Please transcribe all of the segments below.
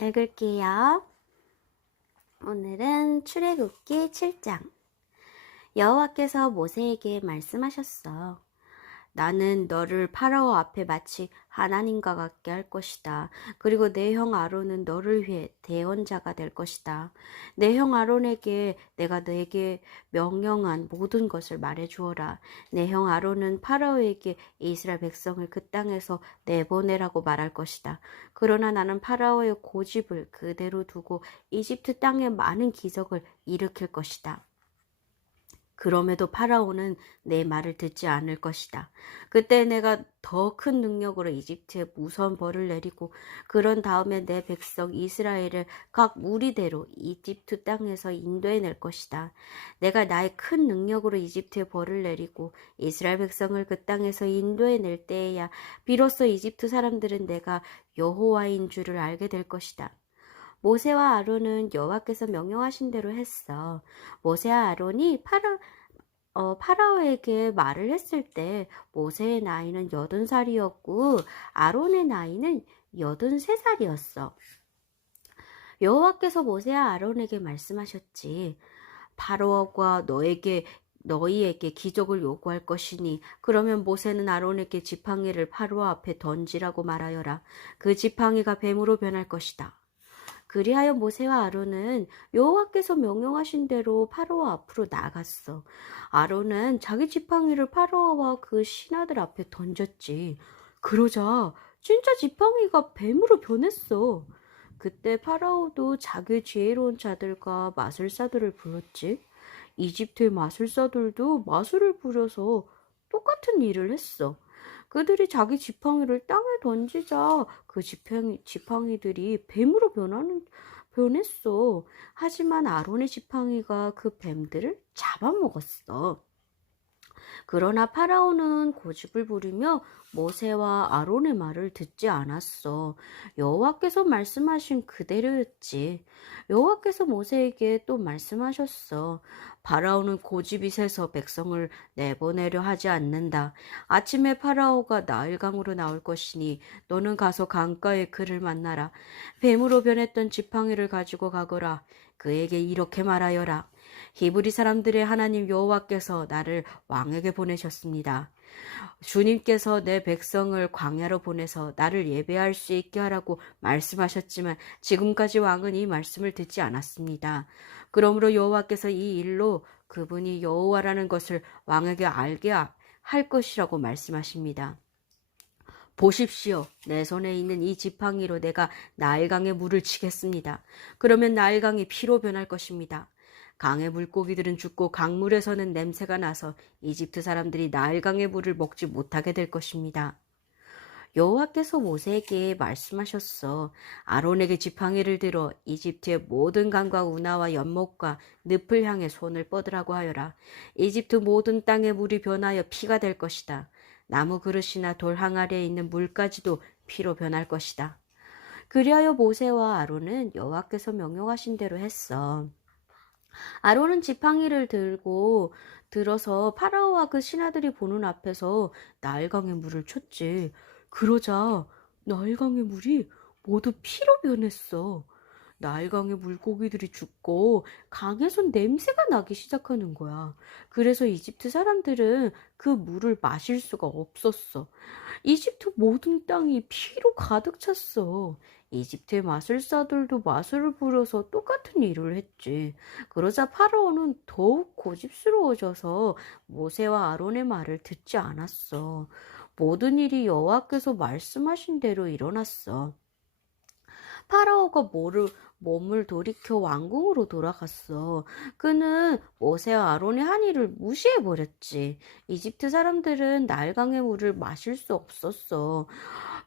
읽을게요. 오늘은 출애굽기 7장. 여호와께서 모세에게 말씀하셨어. 나는 너를 파라오 앞에 마치 하나님과 같게 할 것이다. 그리고 내 형 아론은 너를 위해 대언자가 될 것이다. 내 형 아론에게 내가 너에게 명령한 모든 것을 말해주어라. 내 형 아론은 파라오에게 이스라엘 백성을 그 땅에서 내보내라고 말할 것이다. 그러나 나는 파라오의 고집을 그대로 두고 이집트 땅에 많은 기적을 일으킬 것이다. 그럼에도 파라오는 내 말을 듣지 않을 것이다. 그때 내가 더 큰 능력으로 이집트에 무서운 벌을 내리고 그런 다음에 내 백성 이스라엘을 각 무리대로 이집트 땅에서 인도해낼 것이다. 내가 나의 큰 능력으로 이집트에 벌을 내리고 이스라엘 백성을 그 땅에서 인도해낼 때에야 비로소 이집트 사람들은 내가 여호와인 줄을 알게 될 것이다. 모세와 아론은 여호와께서 명령하신 대로 했어. 모세와 아론이 파라오에게 말을 했을 때 모세의 나이는 80살이었고 아론의 나이는 83살이었어. 여호와께서 모세와 아론에게 말씀하셨지. 파라오가 너희에게 기적을 요구할 것이니 그러면 모세는 아론에게 지팡이를 파라오 앞에 던지라고 말하여라. 그 지팡이가 뱀으로 변할 것이다. 그리하여 모세와 아론은 여호와께서 명령하신 대로 파라오 앞으로 나갔어. 아론은 자기 지팡이를 파라오와 그 신하들 앞에 던졌지. 그러자 진짜 지팡이가 뱀으로 변했어. 그때 파라오도 자기 지혜로운 자들과 마술사들을 불렀지. 이집트의 마술사들도 마술을 부려서 똑같은 일을 했어. 그들이 자기 지팡이를 땅에 던지자 그 지팡이들이 뱀으로 변했어. 하지만 아론의 지팡이가 그 뱀들을 잡아먹었어. 그러나 파라오는 고집을 부리며 모세와 아론의 말을 듣지 않았어. 여호와께서 말씀하신 그대로였지. 여호와께서 모세에게 또 말씀하셨어. 파라오는 고집이 세서 백성을 내보내려 하지 않는다. 아침에 파라오가 나일강으로 나올 것이니 너는 가서 강가에 그를 만나라. 뱀으로 변했던 지팡이를 가지고 가거라. 그에게 이렇게 말하여라. 히브리 사람들의 하나님 여호와께서 나를 왕에게 보내셨습니다. 주님께서 내 백성을 광야로 보내서 나를 예배할 수 있게 하라고 말씀하셨지만 지금까지 왕은 이 말씀을 듣지 않았습니다. 그러므로 여호와께서 이 일로 그분이 여호와라는 것을 왕에게 알게 할 것이라고 말씀하십니다. 보십시오. 내 손에 있는 이 지팡이로 내가 나일강에 물을 치겠습니다. 그러면 나일강이 피로 변할 것입니다. 강의 물고기들은 죽고 강물에서는 냄새가 나서 이집트 사람들이 나일강의 물을 먹지 못하게 될 것입니다. 여호와께서 모세에게 말씀하셨어. 아론에게 지팡이를 들어 이집트의 모든 강과 운하와 연못과 늪을 향해 손을 뻗으라고 하여라. 이집트 모든 땅의 물이 변하여 피가 될 것이다. 나무 그릇이나 돌 항아리에 있는 물까지도 피로 변할 것이다. 그리하여 모세와 아론은 여호와께서 명령하신 대로 했어. 아론은 지팡이를 들어서 파라오와 그 신하들이 보는 앞에서 나일강의 물을 쳤지. 그러자 나일강의 물이 모두 피로 변했어. 나일강의 물고기들이 죽고 강에서 냄새가 나기 시작하는 거야. 그래서 이집트 사람들은 그 물을 마실 수가 없었어. 이집트 모든 땅이 피로 가득 찼어. 이집트의 마술사들도 마술을 부려서 똑같은 일을 했지. 그러자 파라오는 더욱 고집스러워져서 모세와 아론의 말을 듣지 않았어. 모든 일이 여호와께서 말씀하신 대로 일어났어. 파라오가 몸을 돌이켜 왕궁으로 돌아갔어. 그는 모세와 아론의 한 일을 무시해버렸지. 이집트 사람들은 나일강의 물을 마실 수 없었어.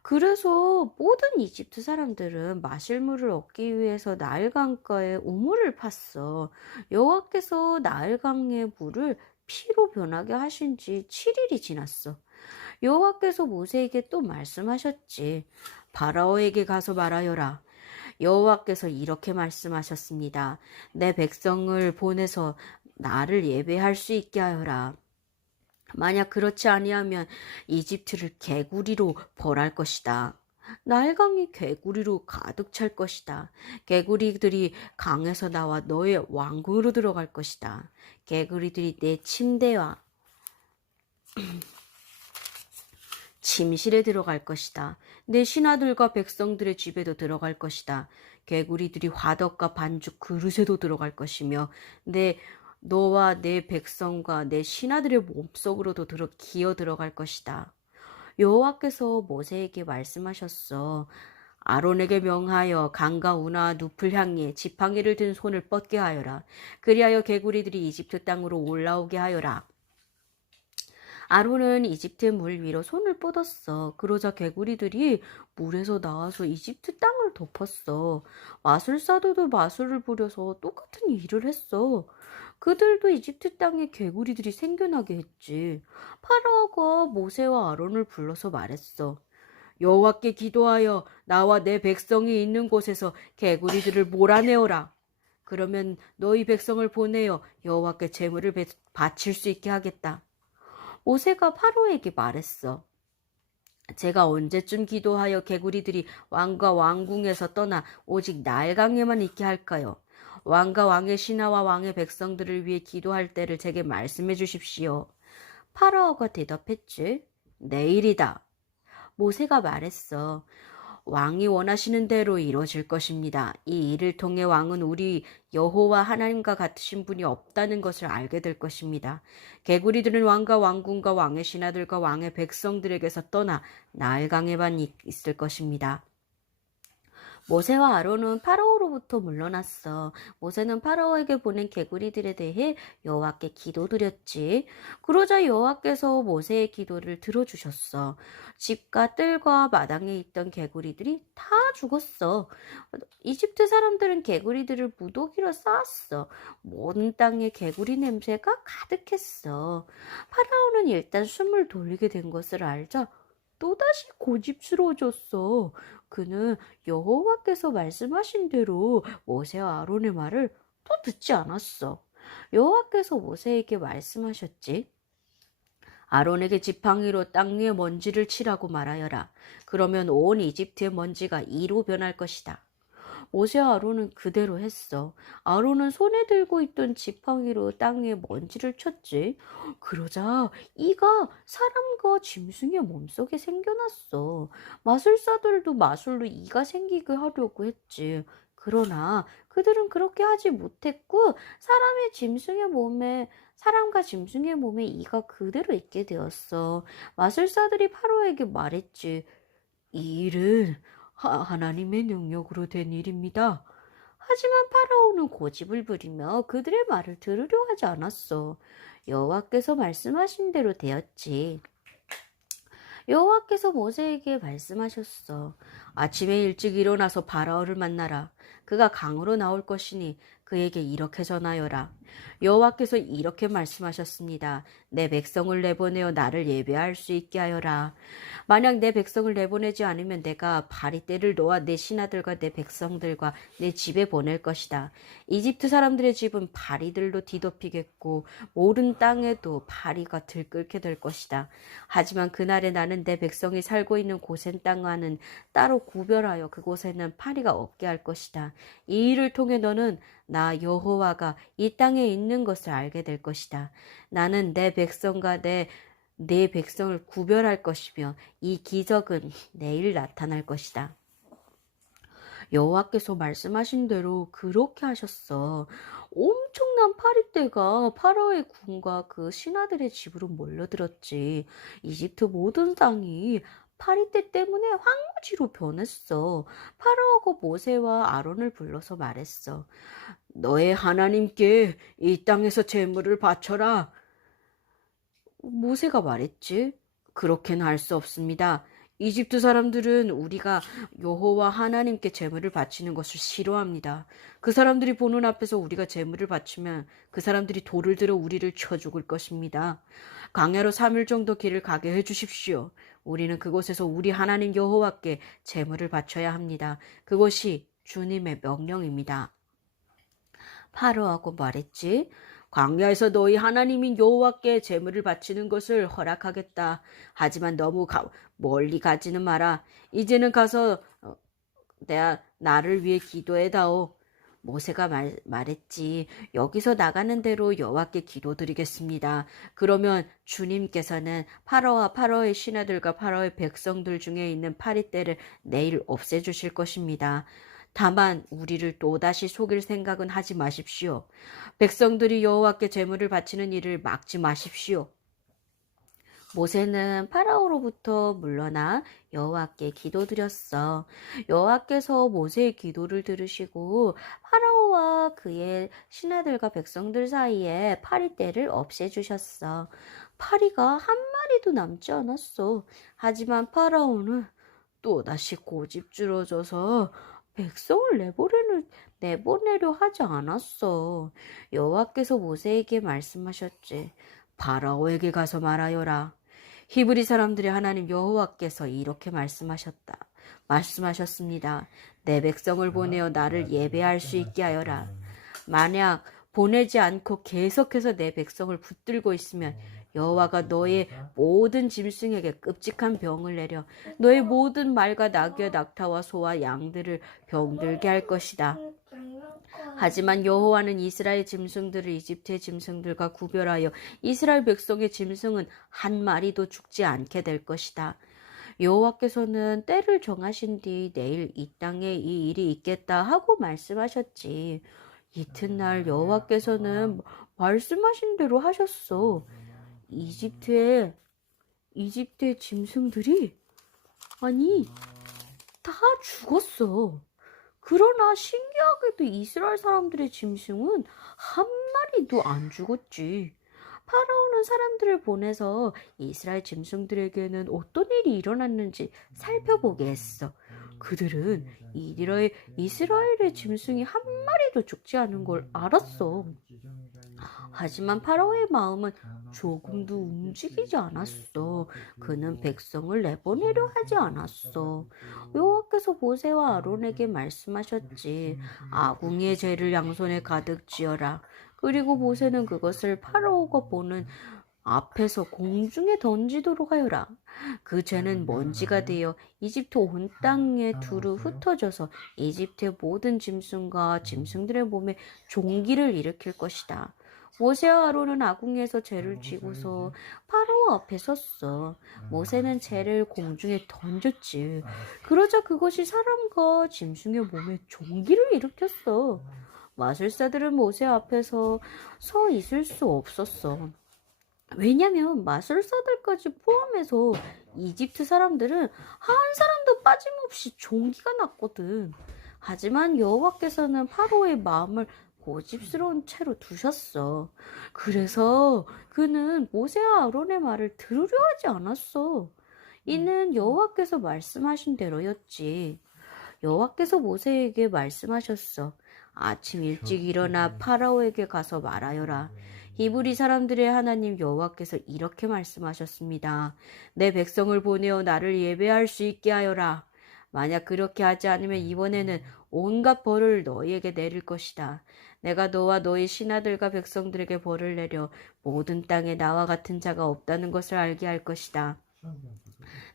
그래서 모든 이집트 사람들은 마실 물을 얻기 위해서 나일강가에 우물을 팠어. 여호와께서 나일강의 물을 피로 변하게 하신 지 7일이 지났어. 여호와께서 모세에게 또 말씀하셨지. 파라오에게 가서 말하여라. 여호와께서 이렇게 말씀하셨습니다. 내 백성을 보내서 나를 예배할 수 있게 하여라. 만약 그렇지 아니하면 이집트를 개구리로 벌할 것이다. 날강이 개구리로 가득 찰 것이다. 개구리들이 강에서 나와 너의 왕궁으로 들어갈 것이다. 개구리들이 내 침대와 침실에 들어갈 것이다. 내 신하들과 백성들의 집에도 들어갈 것이다. 개구리들이 화덕과 반죽 그릇에도 들어갈 것이며 너와 내 백성과 내 신하들의 몸속으로도 기어 들어갈 것이다. 여호와께서 모세에게 말씀하셨어. 아론에게 명하여 강과 운하와 눕을 향해 지팡이를 든 손을 뻗게 하여라. 그리하여 개구리들이 이집트 땅으로 올라오게 하여라. 아론은 이집트 물 위로 손을 뻗었어. 그러자 개구리들이 물에서 나와서 이집트 땅을 덮었어. 마술사들도 마술을 부려서 똑같은 일을 했어. 그들도 이집트 땅에 개구리들이 생겨나게 했지. 파라오가 모세와 아론을 불러서 말했어. 여호와께 기도하여 나와 내 백성이 있는 곳에서 개구리들을 몰아내어라. 그러면 너희 백성을 보내어 여호와께 제물을 바칠 수 있게 하겠다. 모세가 파로에게 말했어. 제가 언제쯤 기도하여 개구리들이 왕과 왕궁에서 떠나 오직 나일강에만 있게 할까요? 왕과 왕의 신하와 왕의 백성들을 위해 기도할 때를 제게 말씀해 주십시오. 파라오가 대답했지. 내일이다. 모세가 말했어. 왕이 원하시는 대로 이루어질 것입니다. 이 일을 통해 왕은 우리 여호와 하나님과 같으신 분이 없다는 것을 알게 될 것입니다. 개구리들은 왕과 왕궁과 왕의 신하들과 왕의 백성들에게서 떠나 나일강에만 있을 것입니다. 모세와 아론은 파라오로부터 물러났어. 모세는 파라오에게 보낸 개구리들에 대해 여호와께 기도드렸지. 그러자 여호와께서 모세의 기도를 들어주셨어. 집과 뜰과 마당에 있던 개구리들이 다 죽었어. 이집트 사람들은 개구리들을 무더기로 쌓았어. 모든 땅에 개구리 냄새가 가득했어. 파라오는 일단 숨을 돌리게 된 것을 알자 또다시 고집스러워졌어. 그는 여호와께서 말씀하신 대로 모세와 아론의 말을 또 듣지 않았어. 여호와께서 모세에게 말씀하셨지. 아론에게 지팡이로 땅 위에 먼지를 치라고 말하여라. 그러면 온 이집트의 먼지가 이로 변할 것이다. 모세와 아론은 그대로 했어. 아론은 손에 들고 있던 지팡이로 땅 위에 먼지를 쳤지. 그러자 이가 사람과 짐승의 몸속에 생겨났어. 마술사들도 마술로 이가 생기게 하려고 했지. 그러나 그들은 그렇게 하지 못했고 사람과 짐승의 몸에 이가 그대로 있게 되었어. 마술사들이 파로에게 말했지. 이 일은 하나님의 능력으로 된 일입니다. 하지만 파라오는 고집을 부리며 그들의 말을 들으려 하지 않았어. 여호와께서 말씀하신 대로 되었지. 여호와께서 모세에게 말씀하셨어. 아침에 일찍 일어나서 파라오를 만나라. 그가 강으로 나올 것이니 그에게 이렇게 전하여라. 여호와께서 이렇게 말씀하셨습니다. 내 백성을 내보내어 나를 예배할 수 있게 하여라. 만약 내 백성을 내보내지 않으면 내가 바리떼를 놓아 내 신하들과 내 백성들과 내 집에 보낼 것이다. 이집트 사람들의 집은 바리들로 뒤덮이겠고 모든 땅에도 바리가 들끓게 될 것이다. 하지만 그날에 나는 내 백성이 살고 있는 고센 땅과는 따로 구별하여 그곳에는 파리가 없게 할 것이다. 이 일을 통해 너는 나 여호와가 이 땅에 있는 것을 알게 될 것이다. 나는 내 백성과 내 백성을 구별할 것이며 이 기적은 내일 나타날 것이다. 여호와께서 말씀하신 대로 그렇게 하셨어. 엄청난 파리떼가 파라오의 궁과 그 신하들의 집으로 몰려들었지. 이집트 모든 땅이 파리떼 때문에 황무지로 변했어. 파라오가 모세와 아론을 불러서 말했어. 너의 하나님께 이 땅에서 제물을 바쳐라. 모세가 말했지. 그렇게는 할 수 없습니다. 이집트 사람들은 우리가 여호와 하나님께 제물을 바치는 것을 싫어합니다. 그 사람들이 보는 앞에서 우리가 제물을 바치면 그 사람들이 돌을 들어 우리를 쳐 죽을 것입니다. 광야로 3일 정도 길을 가게 해주십시오. 우리는 그곳에서 우리 하나님 여호와께 제물을 바쳐야 합니다. 그것이 주님의 명령입니다. 파로하고 말했지. 광야에서 너희 하나님인 여호와께 제물을 바치는 것을 허락하겠다. 하지만 너무 멀리 가지는 마라. 이제는 가서 나를 위해 기도해다오. 모세가 말했지. 여기서 나가는 대로 여호와께 기도드리겠습니다. 그러면 주님께서는 파라오와 파라오의 신하들과 파라오의 백성들 중에 있는 파리떼를 내일 없애주실 것입니다. 다만 우리를 또다시 속일 생각은 하지 마십시오. 백성들이 여호와께 제물을 바치는 일을 막지 마십시오. 모세는 파라오로부터 물러나 여호와께 기도드렸어. 여호와께서 모세의 기도를 들으시고 파라오와 그의 신하들과 백성들 사이에 파리떼를 없애주셨어. 파리가 한 마리도 남지 않았어. 하지만 파라오는 또다시 고집스러워져서 백성을 내보내려 하지 않았어. 여호와께서 모세에게 말씀하셨지. 파라오에게 가서 말하여라. 히브리 사람들의 하나님 여호와께서 이렇게 말씀하셨습니다. 내 백성을 보내어 나를 예배할 수 있게 하여라. 만약 보내지 않고 계속해서 내 백성을 붙들고 있으면 여호와가 너의 모든 짐승에게 끔찍한 병을 내려 너의 모든 말과 나귀와 낙타와 소와 양들을 병들게 할 것이다. 하지만 여호와는 이스라엘 짐승들을 이집트의 짐승들과 구별하여 이스라엘 백성의 짐승은 한 마리도 죽지 않게 될 것이다. 여호와께서는 때를 정하신 뒤 내일 이 땅에 이 일이 있겠다 하고 말씀하셨지. 이튿날 여호와께서는 말씀하신 대로 하셨어. 이집트의 짐승들이 다 죽었어. 그러나 신기하게도 이스라엘 사람들의 짐승은 한 마리도 안 죽었지. 파라오는 사람들을 보내서 이스라엘 짐승들에게는 어떤 일이 일어났는지 살펴보게 했어. 그들은 이스라엘의 짐승이 한 마리도 죽지 않은 걸 알았어. 하지만 파라오의 마음은 조금도 움직이지 않았어. 그는 백성을 내보내려 하지 않았어. 여호와께서 모세와 아론에게 말씀하셨지. 아궁이의 재를 양손에 가득 쥐어라. 그리고 모세는 그것을 파라오가 보는 앞에서 공중에 던지도록 하여라. 그 죄는 먼지가 되어 이집트 온 땅에 두루 흩어져서 이집트의 모든 짐승과 짐승들의 몸에 종기를 일으킬 것이다. 모세와 아론은 아궁이에서 재를 쥐고서 파라오 앞에 섰어. 모세는 재를 공중에 던졌지. 그러자 그것이 사람과 짐승의 몸에 종기를 일으켰어. 마술사들은 모세 앞에서 서 있을 수 없었어. 왜냐면 마술사들까지 포함해서 이집트 사람들은 한 사람도 빠짐없이 종기가 났거든. 하지만 여호와께서는 파로의 마음을 고집스러운 채로 두셨어. 그래서 그는 모세와 아론의 말을 들으려 하지 않았어. 이는 여호와께서 말씀하신 대로였지. 여호와께서 모세에게 말씀하셨어. 아침 일찍 일어나 파라오에게 가서 말하여라. 히브리 사람들의 하나님 여호와께서 이렇게 말씀하셨습니다. 내 백성을 보내어 나를 예배할 수 있게 하여라. 만약 그렇게 하지 않으면 이번에는 온갖 벌을 너희에게 내릴 것이다. 내가 너와 너희 신하들과 백성들에게 벌을 내려 모든 땅에 나와 같은 자가 없다는 것을 알게 할 것이다.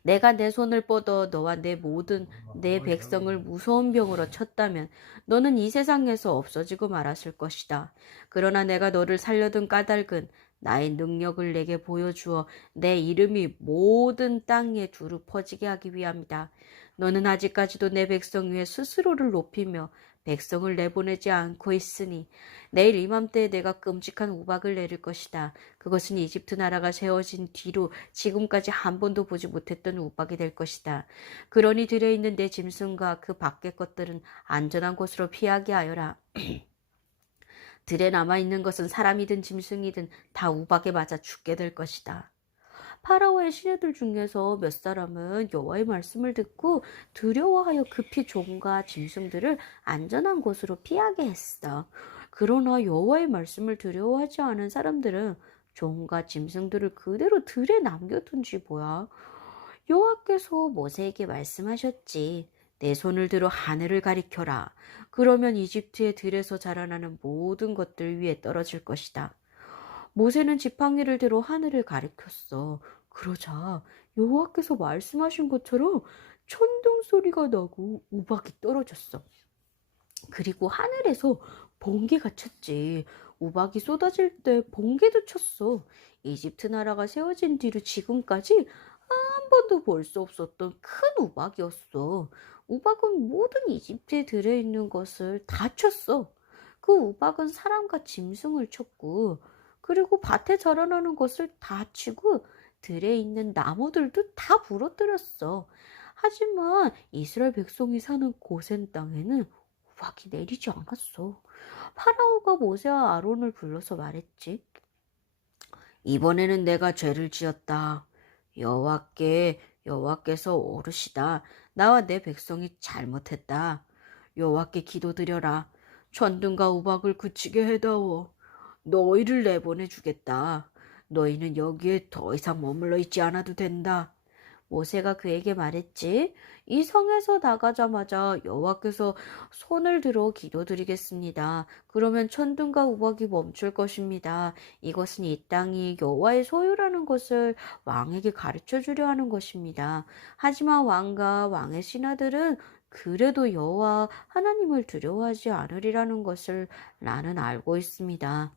내가 내 손을 뻗어 너와 내 백성을 무서운 병으로 쳤다면 너는 이 세상에서 없어지고 말았을 것이다. 그러나 내가 너를 살려둔 까닭은 나의 능력을 내게 보여주어 내 이름이 모든 땅에 두루 퍼지게 하기 위함이다. 너는 아직까지도 내 백성 위에 스스로를 높이며 백성을 내보내지 않고 있으니 내일 이맘때에 내가 끔찍한 우박을 내릴 것이다. 그것은 이집트 나라가 세워진 뒤로 지금까지 한 번도 보지 못했던 우박이 될 것이다. 그러니 들에 있는 내 짐승과 그 밖의 것들은 안전한 곳으로 피하게 하여라. 들에 남아있는 것은 사람이든 짐승이든 다 우박에 맞아 죽게 될 것이다. 파라오의 신하들 중에서 몇 사람은 여호와의 말씀을 듣고 두려워하여 급히 종과 짐승들을 안전한 곳으로 피하게 했어. 그러나 여호와의 말씀을 두려워하지 않은 사람들은 종과 짐승들을 그대로 들에 남겨둔지 뭐야. 여호와께서 모세에게 말씀하셨지. 내 손을 들어 하늘을 가리켜라. 그러면 이집트의 들에서 자라나는 모든 것들 위에 떨어질 것이다. 모세는 지팡이를 들어 하늘을 가리켰어. 그러자 여호와께서 말씀하신 것처럼 천둥 소리가 나고 우박이 떨어졌어. 그리고 하늘에서 번개가 쳤지. 우박이 쏟아질 때 번개도 쳤어. 이집트 나라가 세워진 뒤로 지금까지 한 번도 볼 수 없었던 큰 우박이었어. 우박은 모든 이집트에 들어있는 것을 다 쳤어. 그 우박은 사람과 짐승을 쳤고, 그리고 밭에 자라나는 것을 다 치고, 들에 있는 나무들도 다 부러뜨렸어. 하지만 이스라엘 백성이 사는 고센 땅에는 우박이 내리지 않았어. 파라오가 모세와 아론을 불러서 말했지. 이번에는 내가 죄를 지었다. 여호와께서 오르시다. 나와 내 백성이 잘못했다. 여호와께 기도드려라. 천둥과 우박을 그치게 해다오. 너희를 내보내 주겠다. 너희는 여기에 더 이상 머물러 있지 않아도 된다. 모세가 그에게 말했지. 이 성에서 나가자마자 여호와께서 손을 들어 기도드리겠습니다. 그러면 천둥과 우박이 멈출 것입니다. 이것은 이 땅이 여호와의 소유라는 것을 왕에게 가르쳐 주려 하는 것입니다. 하지만 왕과 왕의 신하들은 그래도 여호와 하나님을 두려워하지 않으리라는 것을 나는 알고 있습니다.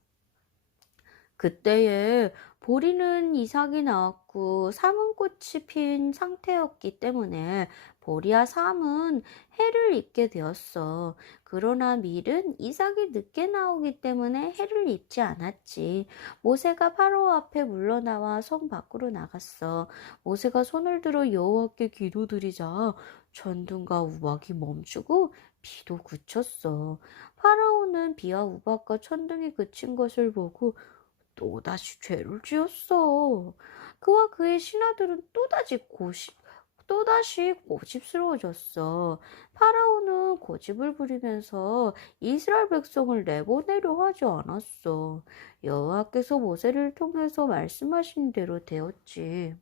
그때에 보리는 이삭이 낳았고 사문꽃이 핀 상태였기 때문에 보리와 삼은 해를 입게 되었어. 그러나 밀은 이삭이 늦게 나오기 때문에 해를 입지 않았지. 모세가 파라오 앞에 물러나와 성 밖으로 나갔어. 모세가 손을 들어 여호와께 기도드리자 천둥과 우박이 멈추고 비도 그쳤어. 파라오는 비와 우박과 천둥이 그친 것을 보고 또다시 죄를 지었어. 그와 그의 신하들은 또다시 고집스러워졌어. 파라오는 고집을 부리면서 이스라엘 백성을 내보내려 하지 않았어. 여호와께서 모세를 통해서 말씀하신 대로 되었지.